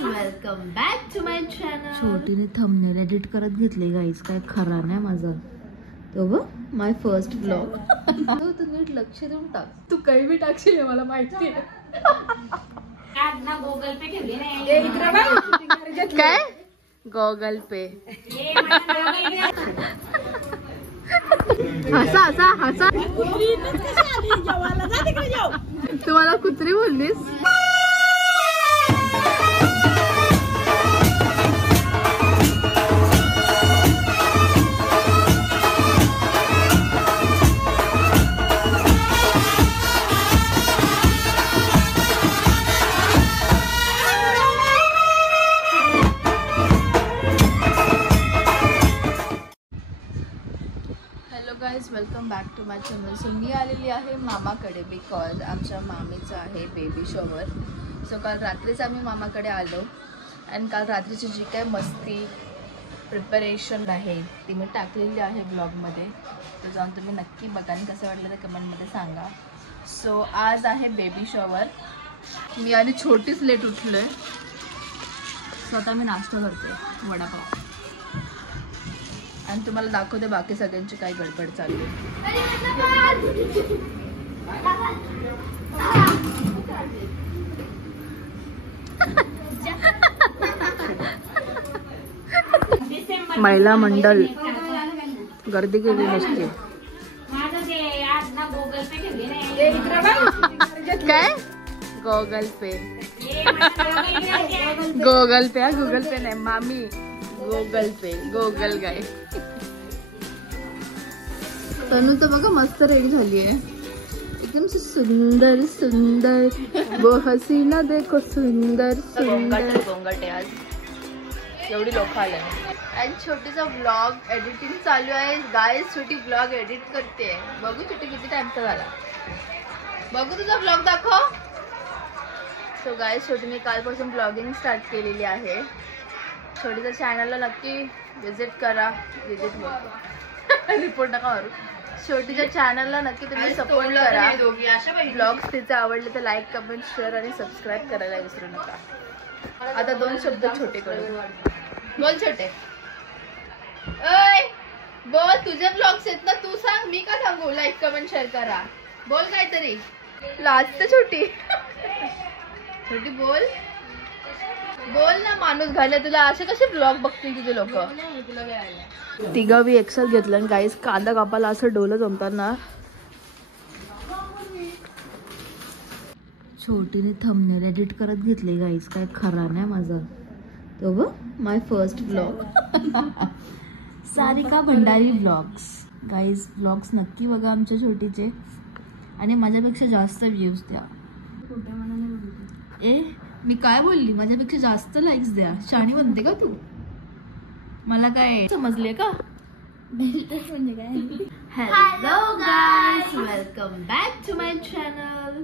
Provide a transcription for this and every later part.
Guys, welcome back to my channel. छोटीने thumbnail edit करत घेतले गाईस, काय खरा नाही माझा. तो बघ माय फर्स्ट ब्लॉग. तू नीट लक्ष देऊन टाक. तू काही बी टाकशील मला माहिती आहे. गूगल पे ठेवली नाही. काय गूगल पे. हसा हसा हसा. तुम्हाला कुत्री बोललीस. Guys, welcome back to my channel. So मी आलेली आहे मामाकडे बिकॉज आमच्या मामीचं आहे बेबी शॉवर. सो काल रात्रीच आम्ही मामाकडे आलो आणि काल रात्रीची जी काय मस्ती प्रिपरेशन आहे ती मी टाकलेली आहे ब्लॉगमध्ये. तर जाऊन तुम्ही नक्की बघा आणि कसं वाटलं ते कमेंटमध्ये सांगा. सो आज आहे बेबी शॉवर. मी आणि छोटीच लेट उठलो आहे. स्वतः मी नाश्ता करते वडापाव आणि तुम्हाला दाखवते बाकी सगळ्यांची काय गडबड चालू आहे. महिला मंडळ गर्दी केली नसते. काय गूगल पे. गूगल पे गूगल पे नाही मामी, गूगल पे. गूगल गाय. तनु तर बघा मस्त रेडी झाली आहे एकदम सुंदर सुंदर. वो हसीना देखो सुंदर सुंदर. गोंगटे आज एवढी लोक आले आणि छोटीचा ब्लॉग एडिटिंग चालू आहे गाईज. छोटी ब्लॉग एडिट करते. बघू छोटी किती टाइमचा झाला. बघू तुझा ब्लॉग दाखव. सो गाईज, छोटीने कालपासून ब्लॉगिंग स्टार्ट केलेली आहे. छोटीच्या चॅनलला नक्की विजिट करा. विजिट रिपोर्ट नका मारू. छोटीच्या चॅनलला नक्की तुम्ही सपोर्ट करा. ब्लॉग्स तिचे आवडले तर लाईक कमेंट शेअर आणि सबस्क्राईब करायला विसरू नका. आता दोन शब्द छोटे करू. बोल छोटे. ओय बोल, तुझे ब्लॉग्स आहेत ना, तू सांग. मी का सांगू. लाईक कमेंट शेअर करा. बोल काहीतरी. लाजते छोटी. छोटी बोल बोल ना. माणूस घाले तुला. असे कसे ब्लॉग बघतील तुझे लोक. तिघावी एकसाथ घेतलं आणि गाईस कांदा कापाला असं डोलं जमताना. छोटीने थंबनेल एडिट करत घेतले गाईस, काय खरा नाही माझा. तो बघ my first blog. Sarika Bhandari blogs. Guys blogs नक्की बघा आमच्या छोटीचे आणि माझ्यापेक्षा जास्त व्ह्यूज द्या. ए मी काय बोलली. माझ्यापेक्षा जास्त लाईक्स द्या. शाणी बनते का तू. मला काय समजले का. म्हणजे काय. Hello guys, welcome back to my channel.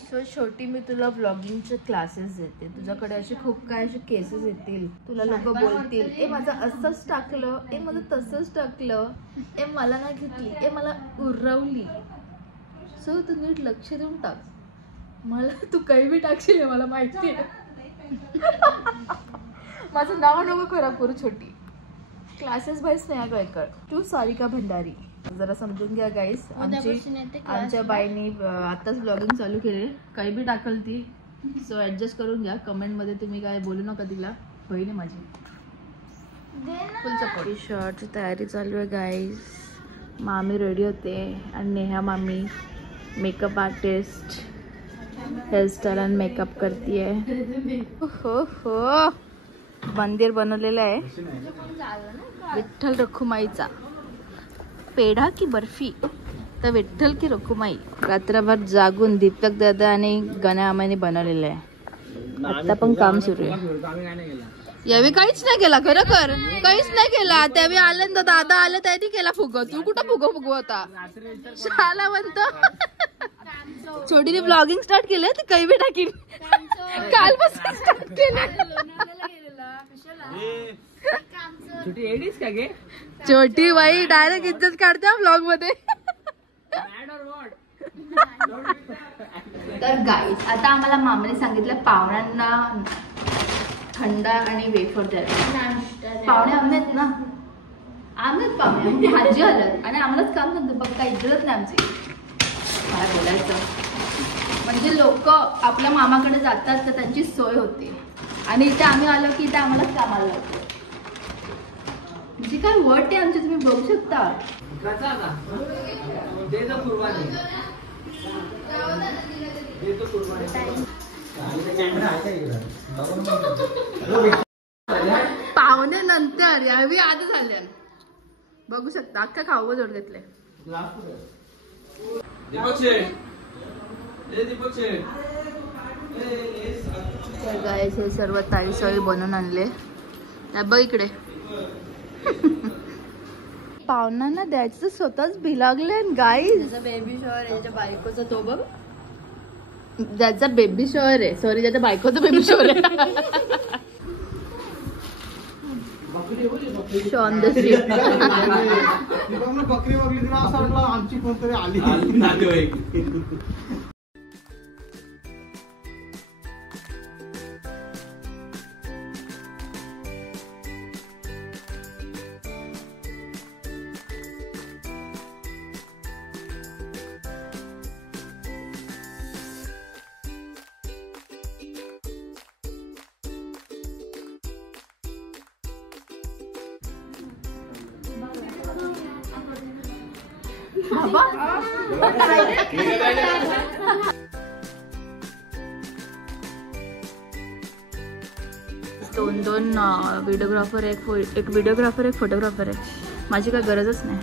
So छोटी, मी तुला ब्लॉगिंगचे क्लासेस देते. तुझ्याकडे असे खूप काय असे केसेस येतील. तुला लोक बोलतील ए माझं असंच टाकलं, ए माझं तसंच टाकलं, ए मला नाही घेतली, ए मला उरवली. सो तू नीट लक्ष देऊन टाक. मला तू काही बी टाकशील मला माहिती आहे. माझं नाव नको खराब करू छोटी. Classes by Sneha Gaikwad to Sarika Bhandari. जरा समजून घ्या गाईस. आमच्या बाईनी आताच ब्लॉगिंग चालू केले. काही बी टाकल ती. सो ऍडजस्ट करून घ्या. कमेंट मध्ये तुम्ही काय बोलू नका तिला. बहीण आहे माझी. फुल सपोर्ट. शॉर्टची तयारी चालू आहे गाईस. मामी रेडी होते आणि नेहा मामी मेकअप आर्टिस्ट हेअरस्टाईल आणि मेकअप करतीये. हो हो मंदिर बनवलेलं आहे विठ्ठल रखुमाईचा. पेढा की बर्फी तर विठ्ठल की रखुमाई. रात्रभर जागून दीपक दादा आणि गणामाने बनवलेलं आहे. आता पण काम सुरू आहे. यावेळी काहीच नाही केला. खरोखर काहीच नाही केला. त्यावेळी आले ना दादा आले त्याने केला फुग. तू कुठं फुग होता. शाला म्हणतो. छोटीने ब्लॉगिंग स्टार्ट केलं. ती काही बी टाकीन. कालपासून स्टार्ट केलं. छोटी बाई डायरेक्ट इज्जत काढते ब्लॉग मध्ये. तर गाईस आता आम्हाला मामाने सांगितलं पाहुण्यांना थंडा आणि वेफर द्यायला. पाहुणे आम्ही ना, आम्हीच पाहुणे, भाजी आलं आणि आम्हालाच काम करतो बघ, काही इज्जतच नाही आमची. काय बोलायचं म्हणजे लोक आपल्या मामाकडे जातात तर त्यांची सोय होते आणि इथे आम्ही आलो की इथे आम्हालाच कामाला लागतो. म्हणजे काय वट आहे आमची, तुम्ही बघू शकता. पाहुणे नंतर यावी आधी झाले, बघू शकता. अख्खा खाऊ जोड घेतले. गाईस हे सर्व ताईसळी बनवून आणले. बघ इकडे पाहुण्यांना द्यायचं स्वतःच भिलागले. गाईस बेबी शॉवर आहे त्याच्या बायकोचा, तो बघ ज्याचा बेबी शॉवर आहे, सॉरी ज्याच्या बायकोचा बेबी शॉवर आहे. Shaun the street. आमची कोणतरी आली. बाबा दोन व्हिडिओग्राफर, एक व्हिडिओग्राफर एक फोटोग्राफर आहे. माझी काय गरजच नाही.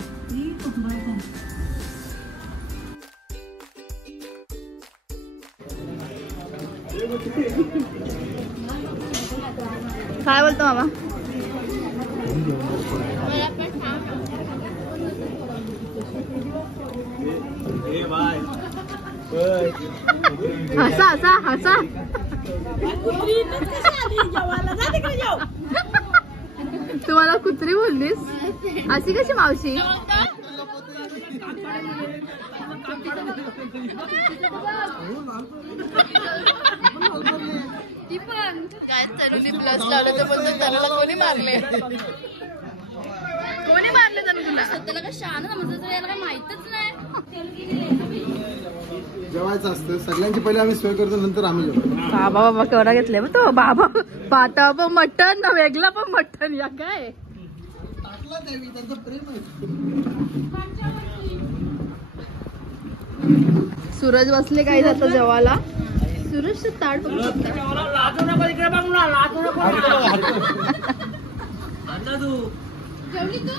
काय बोलतो मामा? हसा हसा हसा. तुम्हाला कुत्री बोललीस अशी कशी मावशी? काय तरुणी प्लस लावलं तर बोलतो तरुला कोणी मारले? कोणी मारले तरुला? स्वतःला काय शान समजत याला काय माहितच नाही. जेवायचं असतं सगळ्यांची पहिले आम्ही सोय करतो, नंतर आम्ही जेवतो. बाबा बाबा केवढा घेतले मग तो बाबा. पाता पण मटण ना, वेगळा पण मटण. या काय त्यांचं प्रेम आहे. सूरज बसले काही जातं जेवायला. सूरज ताट बघू शकता. जेवली तू?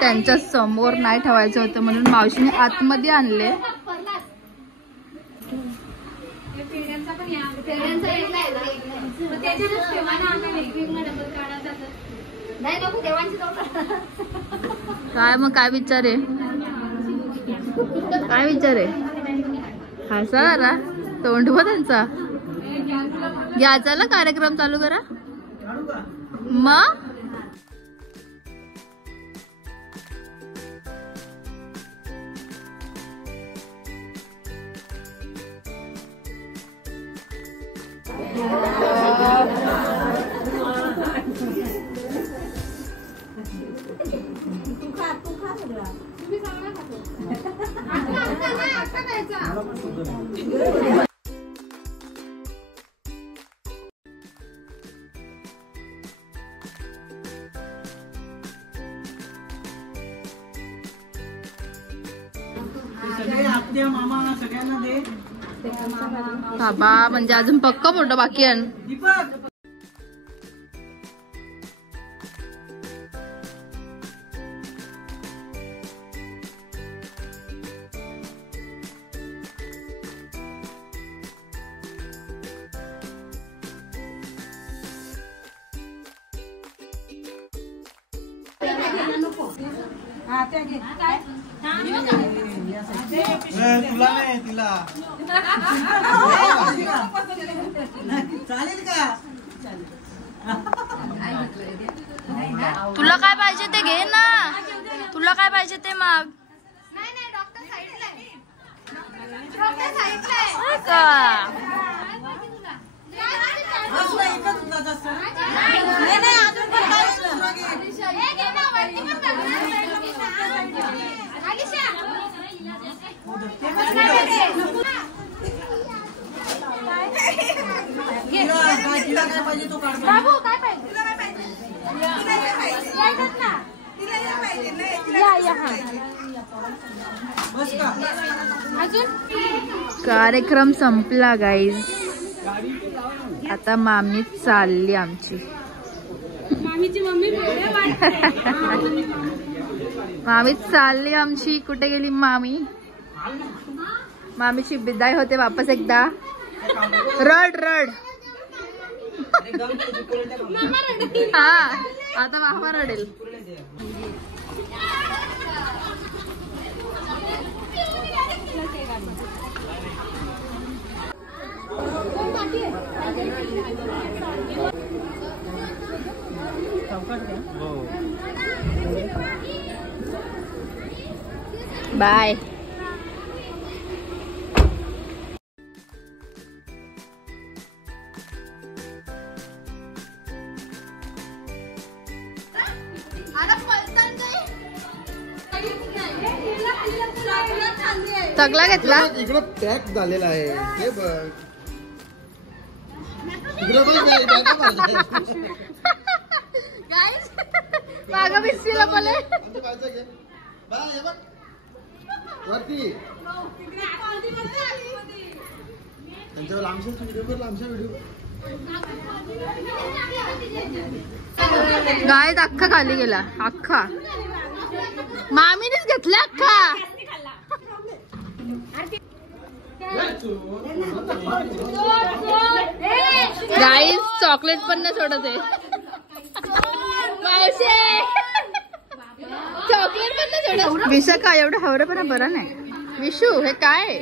त्यांच्या समोर नाही ठेवायचं होतं म्हणून मावशीने आतमध्ये आणले. काय मग काय विचार आहे? काय विचार आहे? हसा जरा तोंड बघ त्यांचा. याचा कार्यक्रम चालू करा मग. आत्या मामा सगळ्यांना दे. बाबा म्हणजे अजून पक्का फोटो बाकी आहे. दीपक तुला नाही तिला चालेल का? तुला काय पाहिजे ते घे ना. तुला काय पाहिजे ते माग. तिला काय पाहिजे तो काढ. बस का? कार्यक्रम संपला गाईज. आता मामी चालली आमची. मामी चालली आमची. कुठे गेली मामी. मामीची विदाई होते वापस एकदा. रड रड. हा आता मामा रडेल. बाय. सगळा घेतला. इकडे पॅक झालेला आहे हे बघ. इकडे पण मागं बिस्सीला बोले. वरती त्यांच्यावर आमच्या व्हिडिओ कर. आमच्या व्हिडिओ गाय अख्खा खाली गेला. अख्खा मामीनेच घेतला. अख्खा गाईस चॉकलेट पण नाही सोडत आहे. चॉकलेट पण नाही सोडत. विशा काय एवढं हवरं पण बरं नाही. विशू हे काय.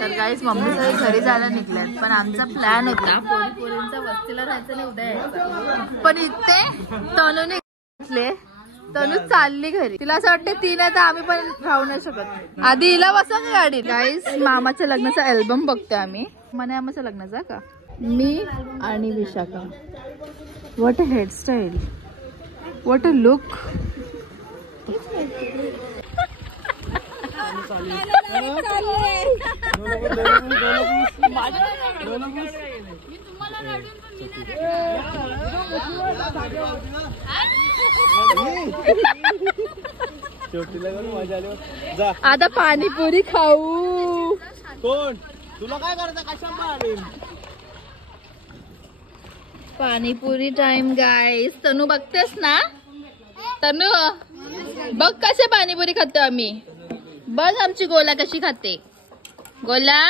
तर गाईस मम्मी सगळे घरी जायला निघल्यात. पण आमचा प्लॅन होता पोरींचा वस्तीला राहायचं नाही उद्या यायचं. पण इथे तनुने घेतले. तनु चालली घरी. तिला असं वाटतं ती नाही तर आम्ही पण राहू नाही शकत. आधी हिला बसा का गाडीत. गाईस मामाच्या लग्नाचा अल्बम बघतोय आम्ही. मामाच्या लग्नाचा का. मी आणि Vishakha. What a hairstyle. What a look. आता पाणीपुरी खाऊ. कोण तुला काय करायचं. कशा पाणीपुरी टाइम गाईस. तनु बघतेस ना. तनु बघ कसे पाणीपुरी खातो आम्ही. बघ आमची गोला कशी खाते. गोला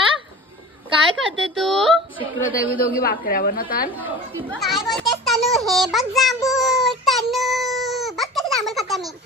काय खाते तू. शिक्रदेवी दोघी भाकऱ्या बनवतात. काय बोलतेस तनु. हे बघ जांभूळ. तनु बघ कसं जांभूळ खाते मी.